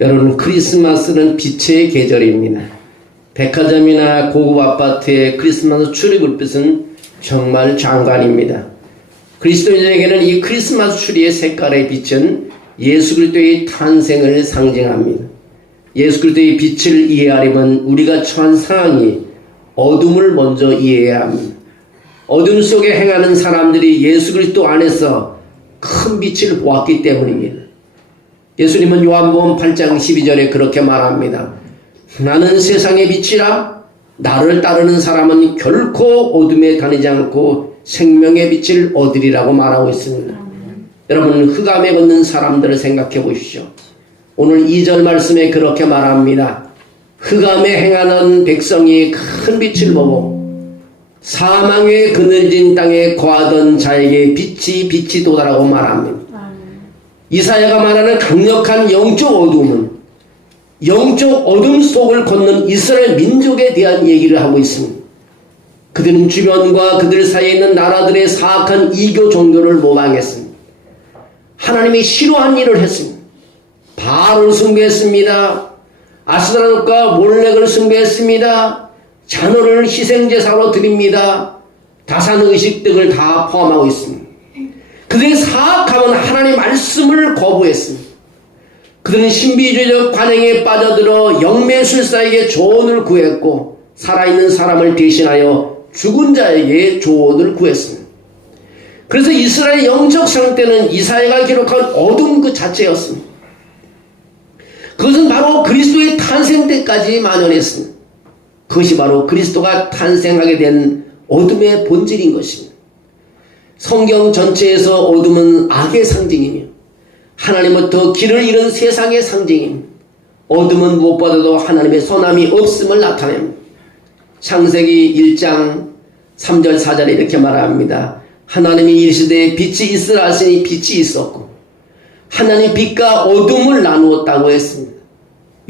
여러분, 크리스마스는 빛의 계절입니다. 백화점이나 고급 아파트의 크리스마스 추리 불빛은 정말 장관입니다. 그리스도인에게는 이 크리스마스 추리의 색깔의 빛은 예수 그리스도의 탄생을 상징합니다. 예수 그리스도의 빛을 이해하려면 우리가 처한 상황이 어둠을 먼저 이해해야 합니다. 어둠 속에 행하는 사람들이 예수 그리스도 안에서 큰 빛을 보았기 때문입니다. 예수님은 요한복음 8장 12절에 그렇게 말합니다. 나는 세상의 빛이라 나를 따르는 사람은 결코 어둠에 다니지 않고 생명의 빛을 얻으리라고 말하고 있습니다. 여러분, 흑암에 걷는 사람들을 생각해 보십시오. 오늘 2절 말씀에 그렇게 말합니다. 흑암에 행하는 백성이 큰 빛을 보고 사망의 그늘진 땅에 거하던 자에게 빛이 비치도다라고 말합니다. 이사야가 말하는 강력한 영적 어둠은 영적 어둠 속을 걷는 이스라엘 민족에 대한 얘기를 하고 있습니다. 그들은 주변과 그들 사이에 있는 나라들의 사악한 이교 종교를 모방했습니다. 하나님이 싫어한 일을 했습니다. 바알을 숭배했습니다. 아스타롯과 몰렉을 숭배했습니다. 자녀를 희생제사로 드립니다. 다산의식 등을 다 포함하고 있습니다. 그들의 사악함은 하나님의 말씀을 거부했습니다. 그들은 신비주의적 관행에 빠져들어 영매술사에게 조언을 구했고 살아있는 사람을 대신하여 죽은 자에게 조언을 구했습니다. 그래서 이스라엘의 영적 상태는 이사야가 기록한 어둠 그 자체였습니다. 그것은 바로 그리스도의 탄생 때까지 만연했습니다. 그것이 바로 그리스도가 탄생하게 된 어둠의 본질인 것입니다. 성경 전체에서 어둠은 악의 상징이며 하나님부터 길을 잃은 세상의 상징입니다. 어둠은 무엇보다도 하나님의 선함이 없음을 나타냅니다. 창세기 1장 3절 4절에 이렇게 말합니다. 하나님이 이르시되 빛이 있으라 하시니 빛이 있었고 하나님 빛과 어둠을 나누었다고 했습니다.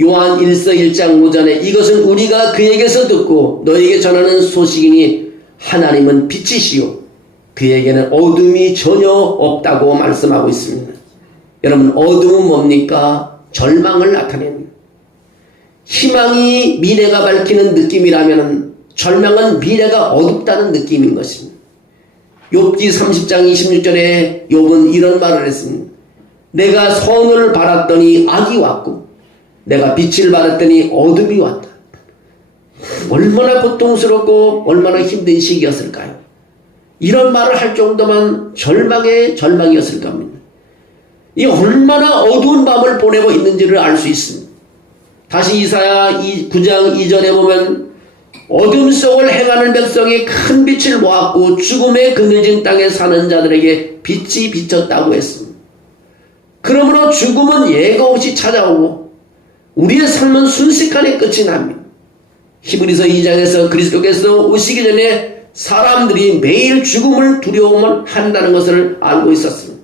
요한 1서 1장 5절에 이것은 우리가 그에게서 듣고 너에게 전하는 소식이니 하나님은 빛이시요 그에게는 어둠이 전혀 없다고 말씀하고 있습니다. 여러분, 어둠은 뭡니까? 절망을 나타냅니다. 희망이 미래가 밝히는 느낌이라면 절망은 미래가 어둡다는 느낌인 것입니다. 욥기 30장 26절에 욥은 이런 말을 했습니다. 내가 선을 바랐더니 악이 왔고 내가 빛을 바랐더니 어둠이 왔다. 얼마나 고통스럽고 얼마나 힘든 시기였을까요? 이런 말을 할 정도만 절망의 절망이었을 겁니다. 이 얼마나 어두운 밤을 보내고 있는지를 알 수 있습니다. 다시 이사야 9장 2절에 보면 어둠 속을 행하는 백성이 큰 빛을 보았고 죽음의 그늘진 땅에 사는 자들에게 빛이 비쳤다고 했습니다. 그러므로 죽음은 예고 없이 찾아오고 우리의 삶은 순식간에 끝이 납니다. 히브리서 2장에서 그리스도께서 오시기 전에 사람들이 매일 죽음을 두려워한다는 것을 알고 있었습니다.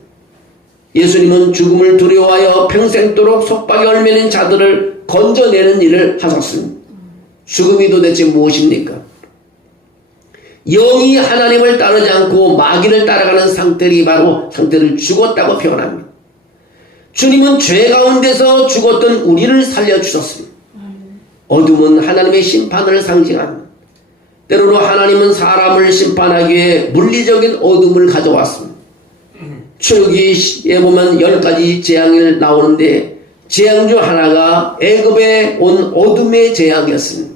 예수님은 죽음을 두려워하여 평생도록 속박에 얽매인 자들을 건져내는 일을 하셨습니다. 죽음이 도대체 무엇입니까? 영이 하나님을 따르지 않고 마귀를 따라가는 상태를 바로 상태를 죽었다고 표현합니다. 주님은 죄 가운데서 죽었던 우리를 살려주셨습니다. 어둠은 하나님의 심판을 상징합니다. 때로는 하나님은 사람을 심판하기 위해 물리적인 어둠을 가져왔습니다. 출애굽기에 보면 10가지 재앙이 나오는데 재앙 중 하나가 애굽에 온 어둠의 재앙이었습니다.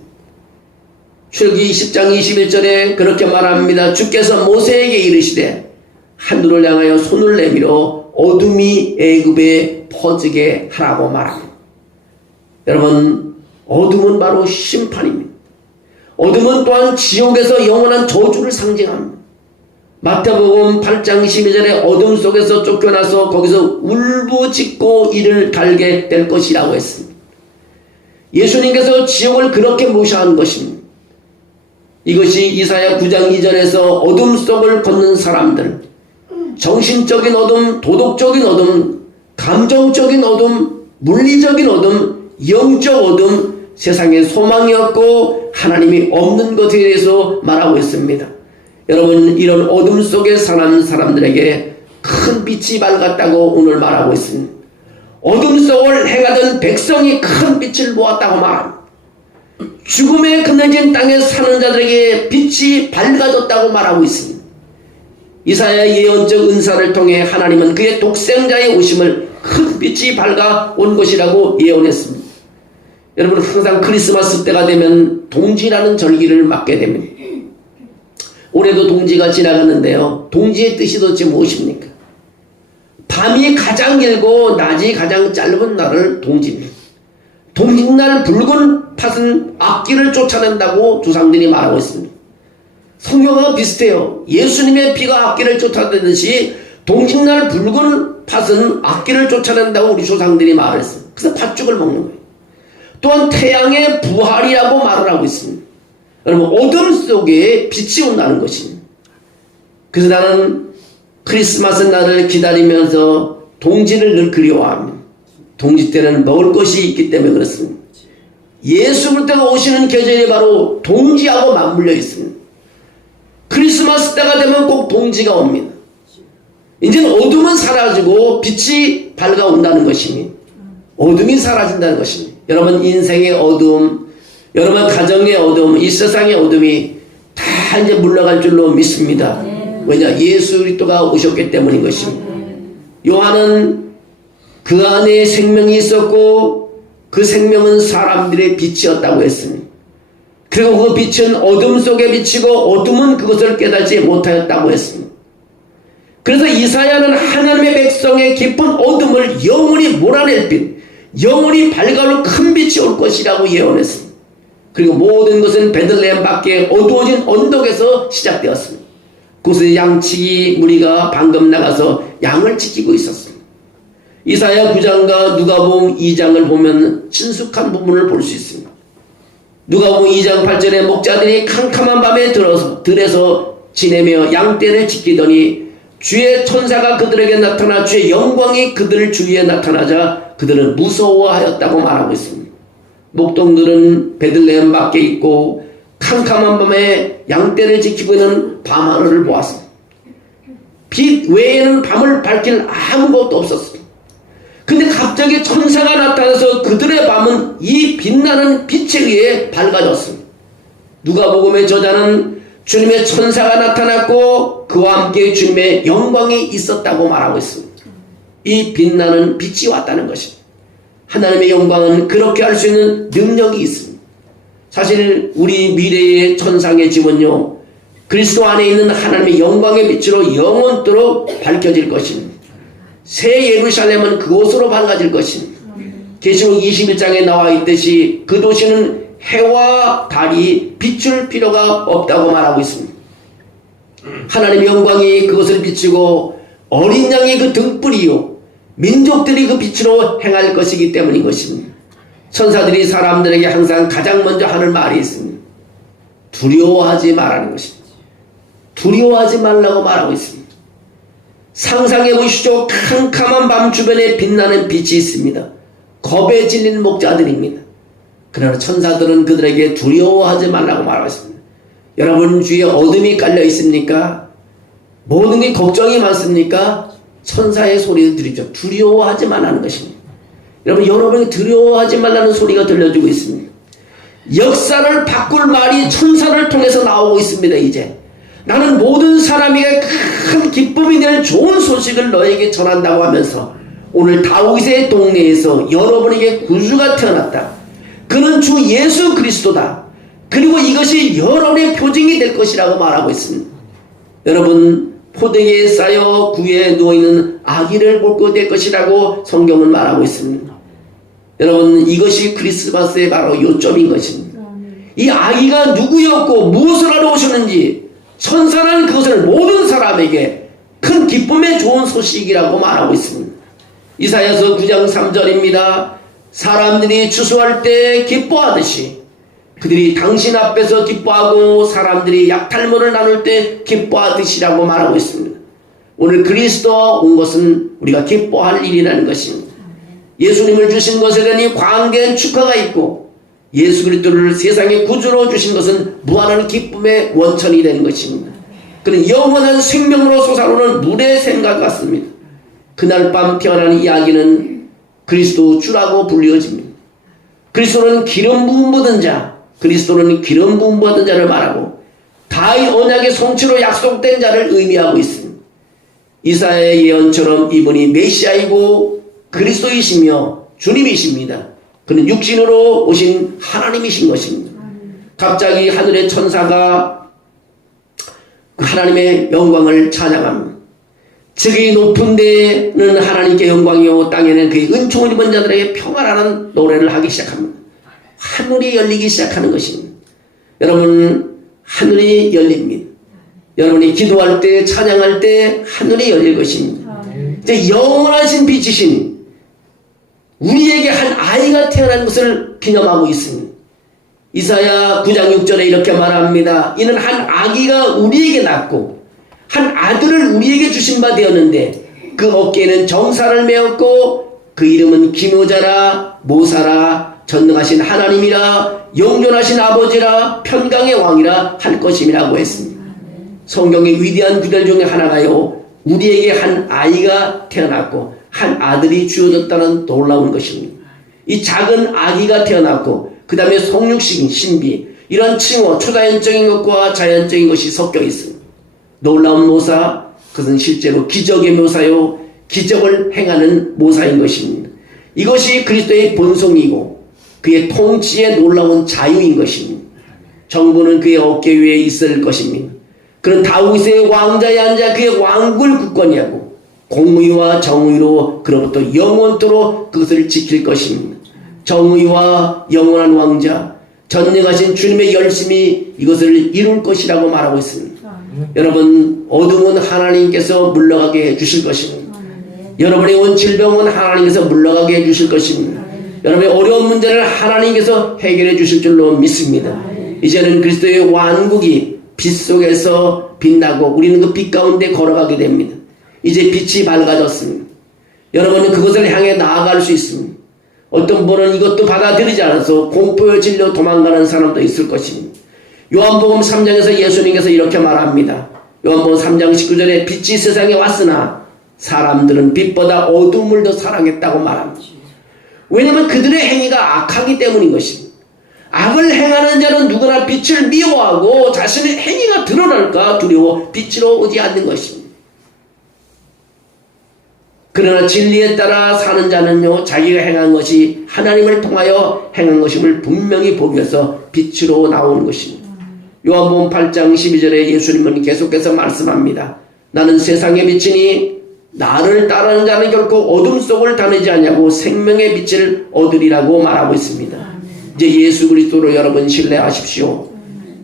출애굽기 10장 21절에 그렇게 말합니다. 주께서 모세에게 이르시되 하늘을 향하여 손을 내밀어 어둠이 애굽에 퍼지게 하라고 말합니다. 여러분, 어둠은 바로 심판입니다. 어둠은 또한 지옥에서 영원한 저주를 상징합니다. 마태복음 8장 12절에 어둠 속에서 쫓겨나서 거기서 울부짖고 이를 갈게 될 것이라고 했습니다. 예수님께서 지옥을 그렇게 묘사한 것입니다. 이것이 이사야 9장 2절에서 어둠 속을 걷는 사람들, 정신적인 어둠, 도덕적인 어둠, 감정적인 어둠, 물리적인 어둠, 영적 어둠, 세상에 소망이 없고 하나님이 없는 것에 대해서 말하고 있습니다. 여러분, 이런 어둠 속에 사는 사람들에게 큰 빛이 밝았다고 오늘 말하고 있습니다. 어둠 속을 행하던 백성이 큰 빛을 보았다고 말합니다. 죽음에 그늘진 땅에 사는 자들에게 빛이 밝아졌다고 말하고 있습니다. 이사야의 예언적 은사를 통해 하나님은 그의 독생자의 오심을 큰 빛이 밝아온 것이라고 예언했습니다. 여러분, 항상 크리스마스 때가 되면 동지라는 절기를 맞게 됩니다. 올해도 동지가 지나갔는데요. 동지의 뜻이 도대체 무엇입니까? 밤이 가장 길고 낮이 가장 짧은 날을 동지입니다. 동짓날 붉은 팥은 악기를 쫓아낸다고 조상들이 말하고 있습니다. 성경과 비슷해요. 예수님의 피가 악기를 쫓아내듯이 동짓날 붉은 팥은 악기를 쫓아낸다고 우리 조상들이 말했어요. 그래서 팥죽을 먹는 거예요. 또한 태양의 부활이라고 말을 하고 있습니다. 여러분, 어둠 속에 빛이 온다는 것입니다. 그래서 나는 크리스마스 날을 기다리면서 동지를 늘 그리워합니다. 동지 때는 먹을 것이 있기 때문에 그렇습니다. 예수 그리스도가 오시는 계절이 바로 동지하고 맞물려 있습니다. 크리스마스 때가 되면 꼭 동지가 옵니다. 이제는 어둠은 사라지고 빛이 밝아온다는 것입니다. 어둠이 사라진다는 것입니다. 여러분, 인생의 어둠, 여러분 가정의 어둠, 이 세상의 어둠이 다 이제 물러갈 줄로 믿습니다. 왜냐? 예수 그리스도가 오셨기 때문인 것입니다. 요한은 그 안에 생명이 있었고 그 생명은 사람들의 빛이었다고 했습니다. 그리고 그 빛은 어둠 속에 비치고 어둠은 그것을 깨닫지 못하였다고 했습니다. 그래서 이사야는 하나님의 백성의 깊은 어둠을 영원히 몰아낼 빛, 영원히 밝아올 큰 빛이 올 것이라고 예언했습니다. 그리고 모든 것은 베들레헴 밖에 어두워진 언덕에서 시작되었습니다. 그곳에 양치기 무리가 방금 나가서 양을 지키고 있었습니다. 이사야 9장과 누가복음 2장을 보면 친숙한 부분을 볼 수 있습니다. 누가복음 2장 8절에 목자들이 캄캄한 밤에 들에서 지내며 양떼를 지키더니 주의 천사가 그들에게 나타나 주의 영광이 그들 주위에 나타나자 그들은 무서워하였다고 말하고 있습니다. 목동들은 베들레헴 밖에 있고 캄캄한 밤에 양떼를 지키고 있는 밤하늘을 보았습니다. 빛 외에는 밤을 밝힐 아무것도 없었습니다. 근데 갑자기 천사가 나타나서 그들의 밤은 이 빛나는 빛에 의해 밝아졌습니다. 누가복음의 저자는 주님의 천사가 나타났고 그와 함께 주님의 영광이 있었다고 말하고 있습니다. 이 빛나는 빛이 왔다는 것입니다. 하나님의 영광은 그렇게 할 수 있는 능력이 있습니다. 사실 우리 미래의 천상의 집은요, 그리스도 안에 있는 하나님의 영광의 빛으로 영원토록 밝혀질 것입니다. 새 예루살렘은 그곳으로 밝아질 것입니다. 계시록 21장에 나와 있듯이 그 도시는 해와 달이 비출 필요가 없다고 말하고 있습니다. 하나님의 영광이 그것을 비추고 어린 양이 그 등불이요 민족들이 그 빛으로 행할 것이기 때문인 것입니다. 천사들이 사람들에게 항상 가장 먼저 하는 말이 있습니다. 두려워하지 말라는 것입니다. 두려워하지 말라고 말하고 있습니다. 상상해 보시죠. 캄캄한 밤 주변에 빛나는 빛이 있습니다. 겁에 질린 목자들입니다. 그러나 천사들은 그들에게 두려워하지 말라고 말하고 있습니다. 여러분 주위에 어둠이 깔려 있습니까? 모든 게 걱정이 많습니까? 천사의 소리를 들으죠. 두려워하지 말라는 것입니다. 여러분, 여러분이 두려워하지 말라는 소리가 들려주고 있습니다. 역사를 바꿀 말이 천사를 통해서 나오고 있습니다. 이제 나는 모든 사람에게 큰 기쁨이 될 좋은 소식을 너에게 전한다고 하면서 오늘 다윗의 동네에서 여러분에게 구주가 태어났다. 그는 주 예수 그리스도다. 그리고 이것이 여러분의 표징이 될 것이라고 말하고 있습니다. 여러분, 포대에 쌓여 구에 누워있는 아기를 볼 될 것이라고 성경은 말하고 있습니다. 여러분, 이것이 크리스마스의 바로 요점인 것입니다. 이 아기가 누구였고 무엇을 하러 오셨는지 천사는 그것을 모든 사람에게 큰 기쁨의 좋은 소식이라고 말하고 있습니다. 이사야서 9장 3절입니다. 사람들이 추수할 때 기뻐하듯이 그들이 당신 앞에서 기뻐하고 사람들이 약탈물을 나눌 때 기뻐하듯이라고 말하고 있습니다. 오늘 그리스도가 온 것은 우리가 기뻐할 일이라는 것입니다. 예수님을 주신 것에 대한 광대한 축하가 있고 예수 그리스도를 세상의 구주로 주신 것은 무한한 기쁨의 원천이 되는 것입니다. 그는 영원한 생명으로 솟아오르는 물의 샘과 같습니다. 그날 밤 태어난 이 아기는 그리스도 주라고 불리어집니다. 그리스도는 기름 부음 받은 자, 그리스도는 기름 부음 받은 자를 말하고 다윗 언약의 성취로 약속된 자를 의미하고 있습니다. 이사야의 예언처럼 이분이 메시아이고 그리스도이시며 주님이십니다. 그는 육신으로 오신 하나님이신 것입니다. 갑자기 하늘의 천사가 하나님의 영광을 찬양합니다. 저기 높은 데는 하나님께 영광이요 땅에는 그의 은총을 입은 자들에게 평화라는 노래를 하기 시작합니다. 하늘이 열리기 시작하는 것입니다. 여러분, 하늘이 열립니다. 여러분이 기도할 때 찬양할 때 하늘이 열릴 것입니다. 이제 영원하신 빛이신 우리에게 한 아이가 태어난 것을 기념하고 있습니다. 이사야 9장 6절에 이렇게 말합니다. 이는 한 아기가 우리에게 낳고 한 아들을 우리에게 주신 바 되었는데 그 어깨에는 정사를 메었고 그 이름은 기묘자라 모사라 전능하신 하나님이라 영존하신 아버지라 평강의 왕이라 할 것임이라고 했습니다. 성경의 위대한 구절 중에 하나가요, 우리에게 한 아이가 태어났고 한 아들이 주어졌다는 놀라운 것입니다. 이 작은 아기가 태어났고 그 다음에 성육식, 신비, 이런 칭호, 초자연적인 것과 자연적인 것이 섞여 있습니다. 놀라운 모사, 그것은 실제로 기적의 묘사요, 기적을 행하는 모사인 것입니다. 이것이 그리스도의 본성이고 그의 통치의 놀라운 자유인 것입니다. 정부는 그의 어깨 위에 있을 것입니다. 그는 다윗의 왕자에 앉아 그의 왕국을 굳건히 하고 공의와 정의로 그로부터 영원토록 그것을 지킬 것입니다. 정의와 영원한 왕자, 전능하신 주님의 열심이 이것을 이룰 것이라고 말하고 있습니다. 여러분, 어둠은 하나님께서 물러가게 해주실 것입니다. 여러분의 온 질병은 하나님께서 물러가게 해주실 것입니다. 여러분의 어려운 문제를 하나님께서 해결해 주실 줄로 믿습니다. 이제는 그리스도의 왕국이 빛 속에서 빛나고 우리는 그 빛 가운데 걸어가게 됩니다. 이제 빛이 밝아졌습니다. 여러분은 그것을 향해 나아갈 수 있습니다. 어떤 분은 이것도 받아들이지 않아서 공포에 질려 도망가는 사람도 있을 것입니다. 요한복음 3장에서 예수님께서 이렇게 말합니다. 요한복음 3장 19절에 빛이 세상에 왔으나 사람들은 빛보다 어둠을 더 사랑했다고 말합니다. 왜냐하면 그들의 행위가 악하기 때문인 것입니다. 악을 행하는 자는 누구나 빛을 미워하고 자신의 행위가 드러날까 두려워 빛으로 오지 않는 것입니다. 그러나 진리에 따라 사는 자는요, 자기가 행한 것이 하나님을 통하여 행한 것임을 분명히 보기 위해서 빛으로 나오는 것입니다. 요한복음 8장 12절에 예수님은 계속해서 말씀합니다. 나는 세상의 빛이니 나를 따르는 자는 결코 어둠 속을 다니지 않냐고 생명의 빛을 얻으리라고 말하고 있습니다. 이제 예수 그리스도로 여러분 신뢰하십시오.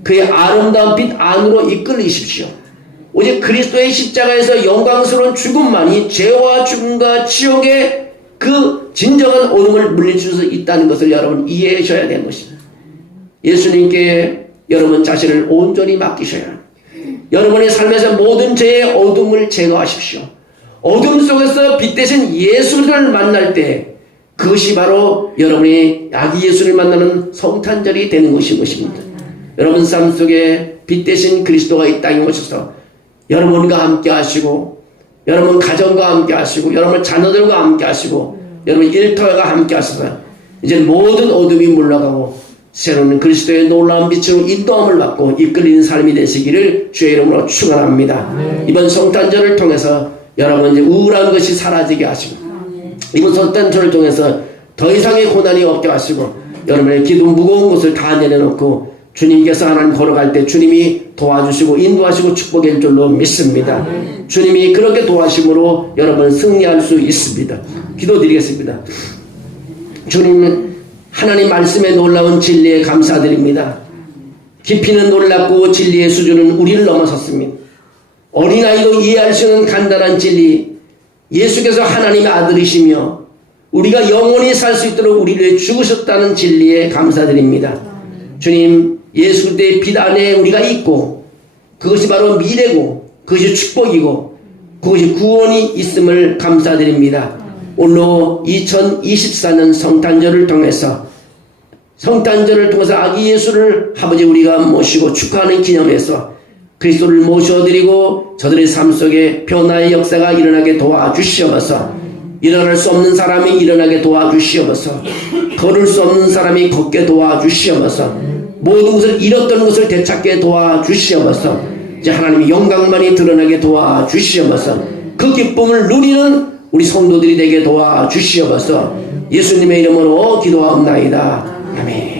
그의 아름다운 빛 안으로 이끌리십시오. 오직 그리스도의 십자가에서 영광스러운 죽음만이 죄와 죽음과 지옥의 그 진정한 어둠을 물리칠 수 있다는 것을 여러분 이해하셔야 되는 것입니다. 예수님께 여러분 자신을 온전히 맡기셔야 합니다. 여러분의 삶에서 모든 죄의 어둠을 제거하십시오. 어둠 속에서 빛 대신 예수를 만날 때 그것이 바로 여러분이 아기 예수를 만나는 성탄절이 되는 것입니다. 여러분 삶 속에 빛 대신 그리스도가 이 땅에 오셔서 여러분과 함께 하시고 여러분 가정과 함께 하시고 여러분 자녀들과 함께 하시고 여러분 일터가 함께 하셔서 이제 모든 어둠이 물러가고 새로운 그리스도의 놀라운 빛으로 인도함을 받고 이끌리는 삶이 되시기를 주의 이름으로 축원합니다. 이번 성탄절을 통해서 여러분 이제 우울한 것이 사라지게 하시고 이번 성탄절을 통해서 더 이상의 고난이 없게 하시고 여러분의 기도 무거운 것을 다 내려놓고 주님께서 하나님 걸어갈 때 주님이 도와주시고 인도하시고 축복할 줄로 믿습니다. 주님이 그렇게 도와심으로 여러분 승리할 수 있습니다. 기도드리겠습니다. 주님, 하나님 말씀의 놀라운 진리에 감사드립니다. 깊이는 놀랍고 진리의 수준은 우리를 넘어섰습니다. 어린아이도 이해할 수 있는 간단한 진리, 예수께서 하나님의 아들이시며 우리가 영원히 살 수 있도록 우리를 위해 죽으셨다는 진리에 감사드립니다. 주님, 예수 그리스도의 빛 안에 우리가 있고 그것이 바로 미래고 그것이 축복이고 그것이 구원이 있음을 감사드립니다. 오늘로 2024년 성탄절을 통해서 아기 예수를 아버지 우리가 모시고 축하하는 기념에서 그리스도를 모셔드리고 저들의 삶 속에 변화의 역사가 일어나게 도와주시옵소서. 일어날 수 없는 사람이 일어나게 도와주시옵소서. 걸을 수 없는 사람이 걷게 도와주시옵소서. 모든 것을 잃었던 것을 되찾게 도와주시옵소서. 이제 하나님의 영광만이 드러나게 도와주시옵소서. 그 기쁨을 누리는 우리 성도들이 되게 도와주시옵소서. 예수님의 이름으로 기도하옵나이다. 아멘.